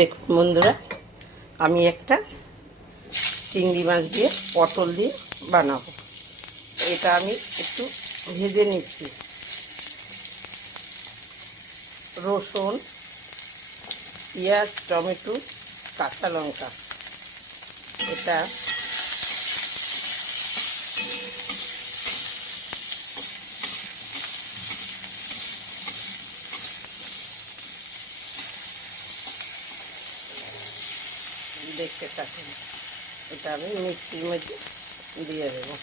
দেখুন বন্ধুরা, আমি একটা চিংড়ি মাছ দিয়ে, পটল দিয়ে বানাবো। এটা আমি একটু ভেজে নিচ্ছি। রসুন, পেঁয়াজ, টমেটো, কাঁচা লঙ্কা। এটা দেখতে থাকুন। এটা আমি মিক্সির মধ্যে দিয়ে দেবো।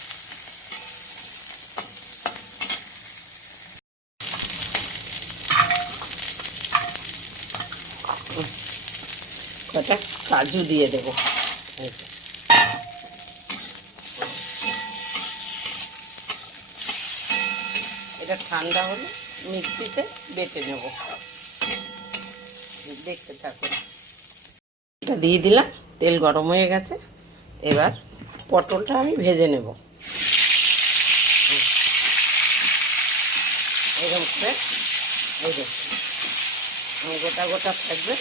কটা কাজু দিয়ে দেবো। এটা ঠান্ডা হলে মিক্সিতে বেটে নেব। দেখতে থাকুন। এটা দিয়ে দিলাম। তেল গরম হয়ে গেছে। এবার পটলটা আমি ভেজে নেব। এরকম করে, এই দেখুন গোটা গোটা থাকবে।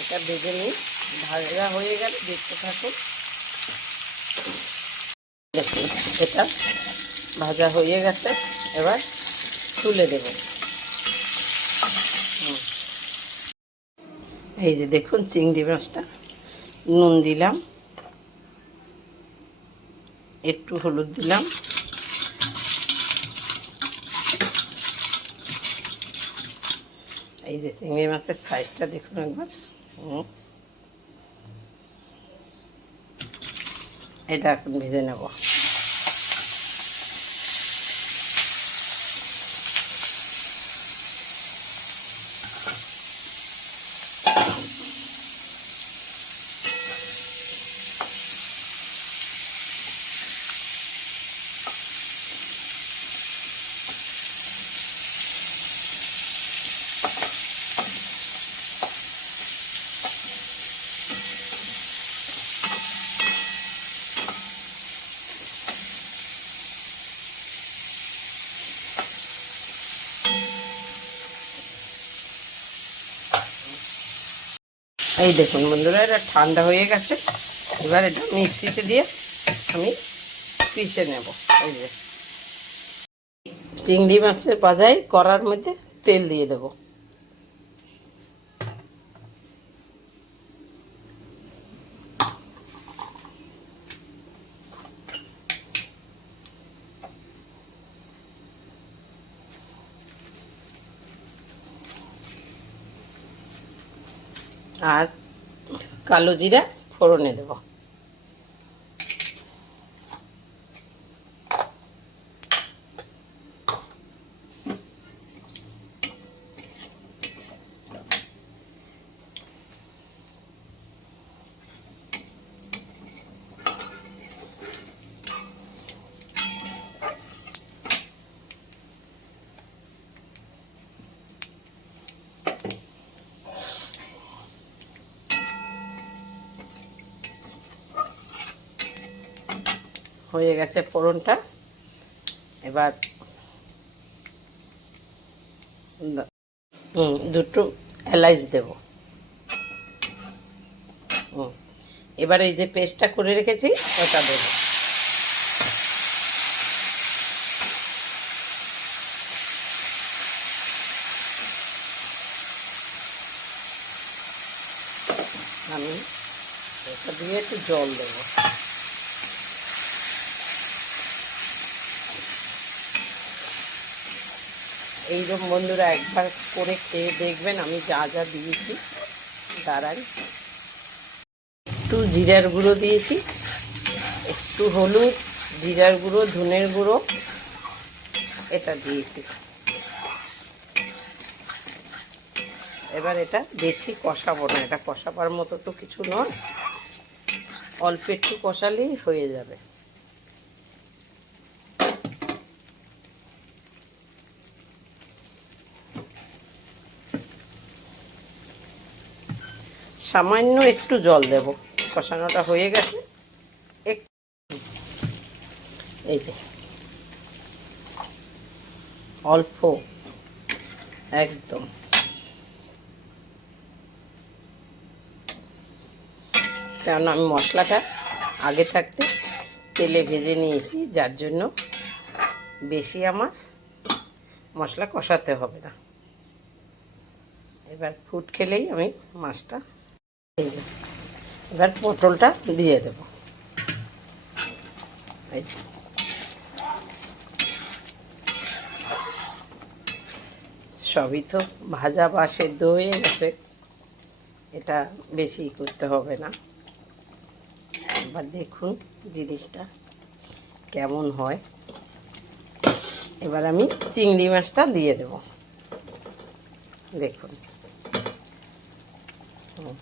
এটা ভেজে নিই। ভাজা হয়ে গেলে দেখতে থাকুন। দেখুন, এটা ভাজা হয়ে গেছে। এবার তুলে দেব। হুম। এই যে দেখুন চিংড়ি মাছটা। নুন দিলাম। একটু হলুদ দিলাম। এই যে চিংড়ি মাছের সাইজটা দেখুন একবার। এটা এখন ভেজে নেব। এই দেখুন বন্ধুরা, এটা ঠান্ডা হয়ে গেছে। এবার এটা মিক্সিতে দিয়ে আমি পিষে নেব। এই যে। চিংড়ি মাছের বাজাই করার মধ্যে তেল দিয়ে দেবো। আর কালো জিরা ফোড়নে দেব। হয়ে গেছে ফোড়নটা। এবার দুটো এলাচ দেব। এবার এই যে পেস্টটা করে রেখেছি, ওটা দেবো। আমি এটা দিয়ে একটু জল দেবো। এইরকম বন্ধুরা একবার করে খেয়ে দেখবেন, আমি যা যা দিয়েছি দাঁড়াই একটু জিরার গুঁড়ো দিয়েছি, একটু হলুদ, জিরার গুঁড়ো, ধনের গুঁড়ো, এটা দিয়েছি। এবার এটা বেশি কষাবো না, এটা কষাবার মতো তো কিছু নয়, অল্প একটু কষালেই হয়ে যাবে। সামান্য একটু জল দেব। কষানোটা হয়ে গেছে। এক- এই অল্প। একদম। কারণ আমি মশলাটা আগে থাকতে তেলে ভেজে নিয়েছি, যার জন্য বেশি আমার মশলা কষাতে হবে না। এবার ফুট খেলেই আমি মাছটা এবার পটলটা দিয়ে দেব। সবই তো ভাজা বা সেদ্ধ হয়ে গেছে। এটা বেশি করতে হবে না। এবার দেখুন জিনিসটা কেমন হয়। এবার আমি চিংড়ি মাছটা দিয়ে দেব। দেখুন হুম।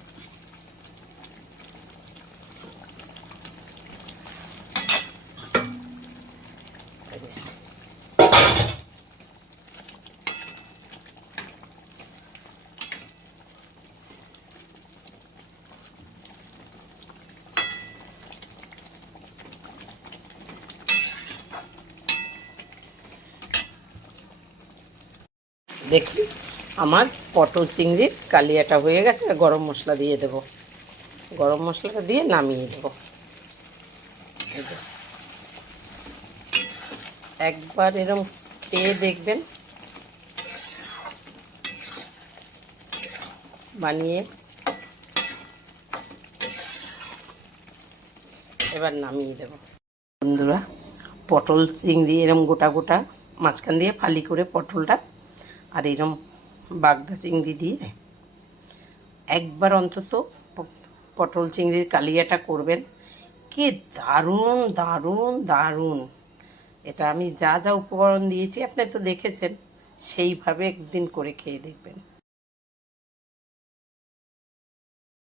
এই যে। দেখুন আমার পটল চিংড়ির কালিয়াটা হয়ে গেছে গরম মশলা দিয়ে দেব। গরম মশলাটা দিয়ে নামিয়ে দেব। একবার এরম খেয়ে দেখবেন। বানিয়ে। এবার নামিয়ে দেব। বন্ধুরা, পটল, চিংড়ি এরম গোটা গোটা মাঝখান দিয়ে ফালি করে পটলটা আর এরম বাগদা চিংড়ি দিয়ে একবার অন্তত পটল চিংড়ির কালিয়াটা করবেন। কে দারুণ দারুণ দারুণ। এটা আমি যা যা উপকরণ দিয়েছি, আপনি তো দেখেছেন, সেইভাবে একদিন করে খেয়ে দেখবেন।